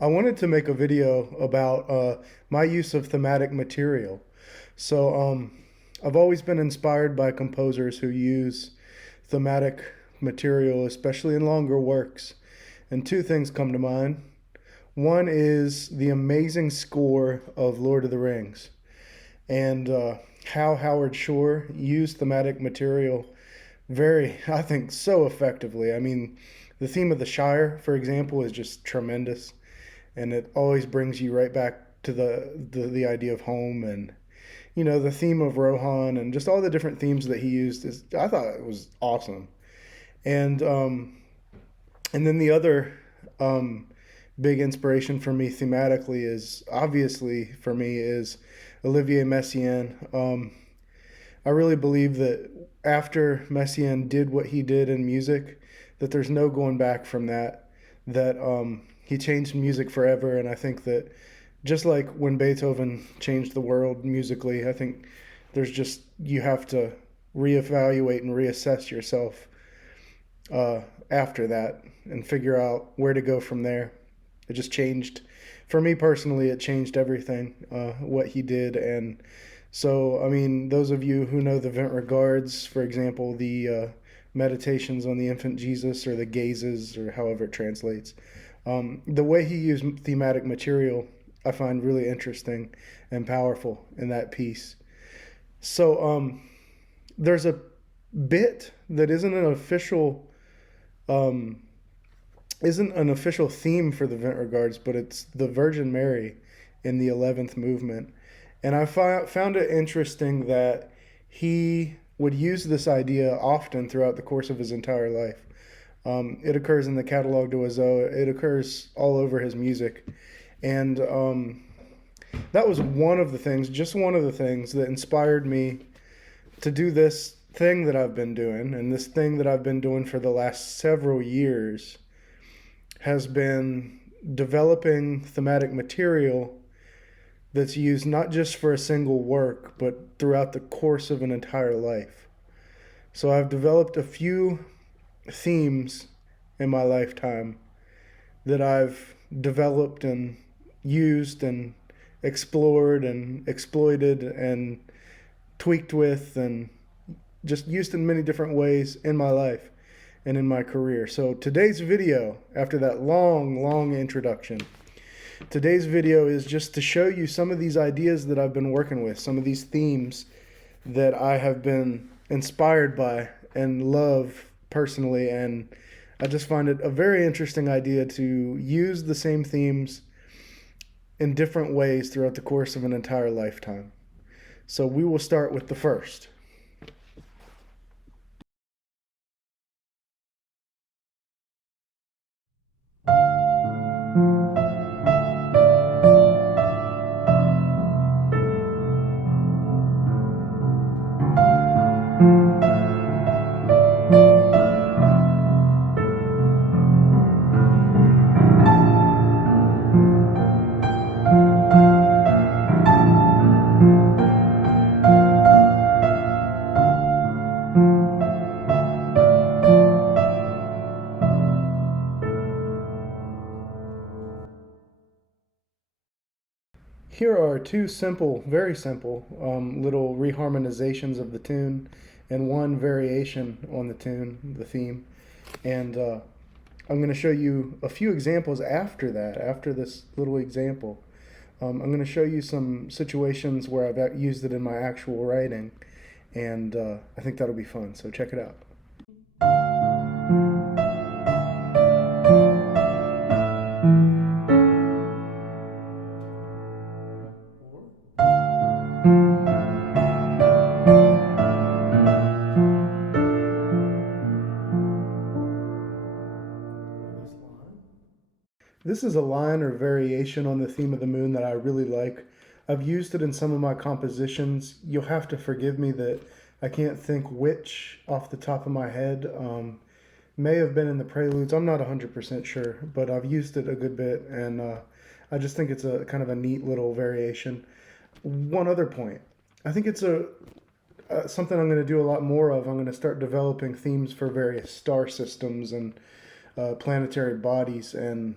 I wanted to make a video about my use of thematic material. I've always been inspired by composers who use thematic material, especially in longer works. And two things come to mind. One is the amazing score of Lord of the Rings and how Howard Shore used thematic material very, I think, so effectively. I mean, the theme of the Shire, for example, is just tremendous, and it always brings you right back to the idea of home, and the theme of Rohan and just all the different themes that he used is, I thought it was awesome. And um and then the other um big inspiration for me thematically is obviously for me is Olivier Messiaen. I really believe that after Messiaen did what he did in music, that there's no going back from that. That he changed music forever, and I think that just like when Beethoven changed the world musically, I think there's just you have to reevaluate and reassess yourself uh, after that and figure out where to go from there. It just changed. For me personally, it changed everything, what he did. And so, I mean, those of you who know the Vent Regards, for example, the meditations on the infant Jesus or the gazes or however it translates, the way he used thematic material, I find really interesting and powerful in that piece. So, there's a bit that um, isn't an official theme for the Vent Regards, but it's the Virgin Mary in the 11th movement. And I found it interesting that he would use this idea often throughout the course of his entire life. It occurs in the Catalogue d'Oiseau, it occurs all over his music. And that was one of the things, just one of the things that inspired me to do this thing that I've been doing. And this thing that I've been doing for the last several years has been developing thematic material that's used not just for a single work, but throughout the course of an entire life. So I've developed a few themes in my lifetime that I've developed and used and explored and exploited and tweaked with and just used in many different ways in my life and in my career. So today's video, after that long introduction, today's video is just to show you some of these ideas that I've been working with, some of these themes that I have been inspired by and love personally. And I just find it a very interesting idea to use the same themes in different ways throughout the course of an entire lifetime. So we will start with the first. Here are two simple, very simple, little reharmonizations of the tune and one variation on the tune, the theme. And I'm going to show you a few examples after that, after this little example. I'm going to show you some situations where I've used it in my actual writing, and I think that'll be fun. So check it out. This is a line or variation on the theme of the moon that I really like. I've used it in some of my compositions. You'll have to forgive me that I can't think which off the top of my head. May have been in the preludes. I'm not 100% sure, but I've used it a good bit, and I just think it's a kind of a neat little variation. One other point. I think it's a something I'm going to do a lot more of. I'm going to start developing themes for various star systems and planetary bodies and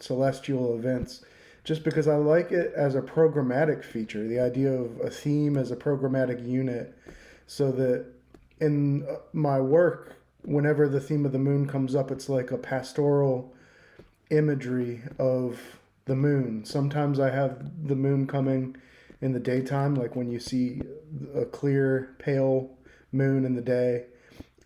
celestial events, just because I like it as a programmatic feature, the idea of a theme as a programmatic unit, so that in my work, whenever the theme of the moon comes up, it's like a pastoral imagery of the moon. Sometimes I have the moon coming in the daytime, like when you see a clear, pale moon in the day.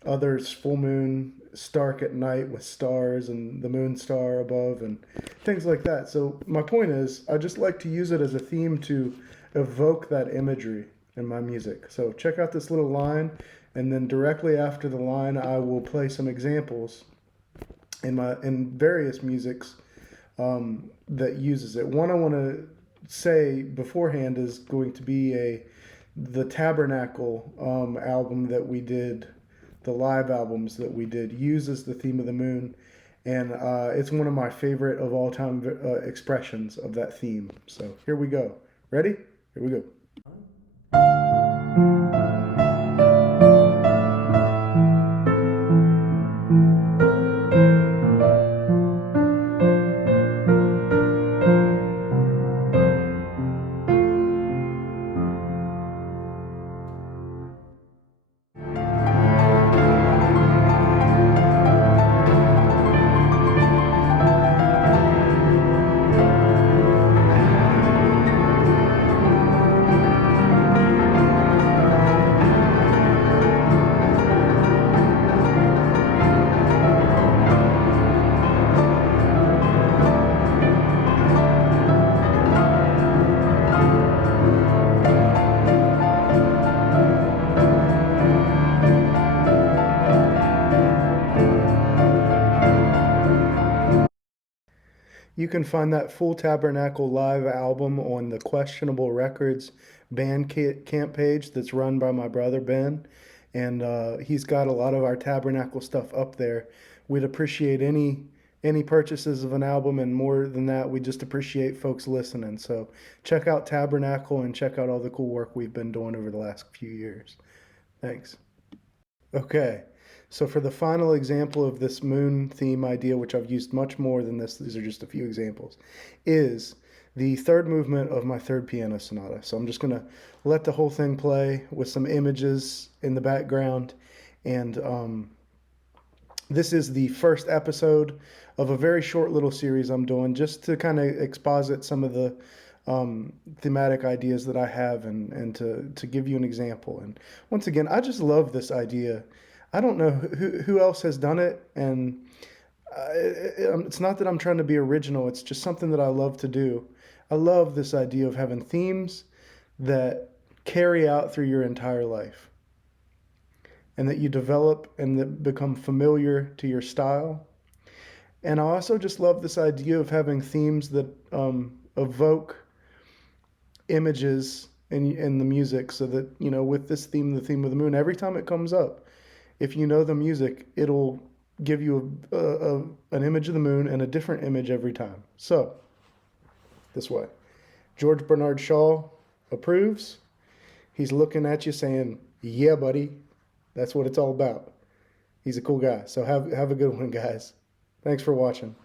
Others, full moon, stark at night with stars and the moon star above and things like that. So my point is, I just like to use it as a theme to evoke that imagery in my music. So check out this little line, and then directly after the line, I will play some examples in various musics that uses it. One I want to say beforehand is going to be the Tabernacle album that we did. The live albums that we did uses the theme of the moon, and it's one of my favorite of all time expressions of that theme. So here we go. Ready? Here we go. You can find that full Tabernacle live album on the Questionable Records Bandcamp page that's run by my brother Ben, and he's got a lot of our Tabernacle stuff up there. We'd appreciate any purchases of an album, and more than that, we just appreciate folks listening. So check out Tabernacle and check out all the cool work we've been doing over the last few years. Thanks. Okay, so for the final example of this moon theme idea, which I've used much more than this, these are just a few examples, is the third movement of my third piano sonata. So I'm just going to let the whole thing play with some images in the background. And this is the first episode of a very short little series I'm doing just to kind of exposit some of the thematic ideas that I have, and to give you an example. And once again, I just love this idea. I don't know who else has done it, and it's not that I'm trying to be original. It's just something that I love to do. I love this idea of having themes that carry out through your entire life, and that you develop and that become familiar to your style. And I also just love this idea of having themes that evoke images in the music, so that, you know, with this theme, the theme of the moon, every time it comes up, if you know the music, it'll give you an image of the moon and a different image every time. So, this way. George Bernard Shaw approves. He's looking at you saying, yeah, buddy, that's what it's all about. He's a cool guy. So have a good one, guys. Thanks for watching.